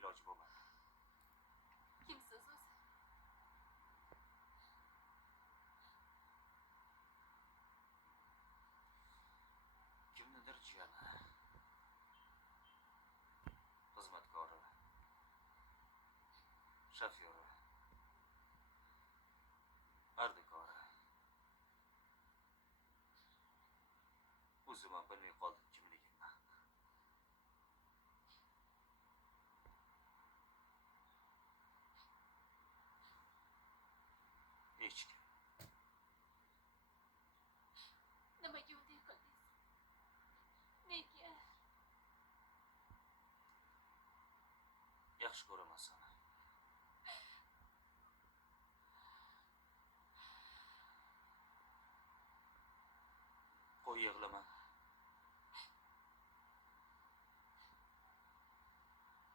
iloji bo'lmadi. Kimsiz o'zi? Kimnidir jiyani, xizmatkori, shofyori, ardikori. O'zim ham bilmay qoldim kimligimni. Hech kim. Nimaga unday qildingiz? Nega? Yaxshi ko'raman seni. Qo'y yig'lama.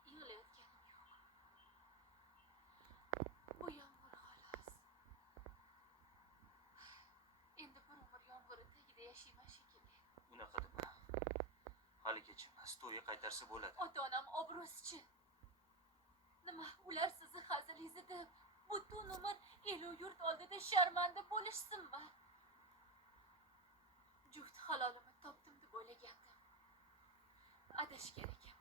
Yig'layotganim yo'q. Bu yomg'ir xolos. Endi bir umr yomg'iri tagida yashayman shekilli. Unaqa dema. Hali kechmas, to'yga qaytarsa bo'ladi. Ota-onam obro'sichi. Nima, ular sizni hazilingizni deb butun umr elu yurt oldida sharmanda bo'lishsinmi? Juft halolimni topdim deb o'ylagandim. Adashgan ekan.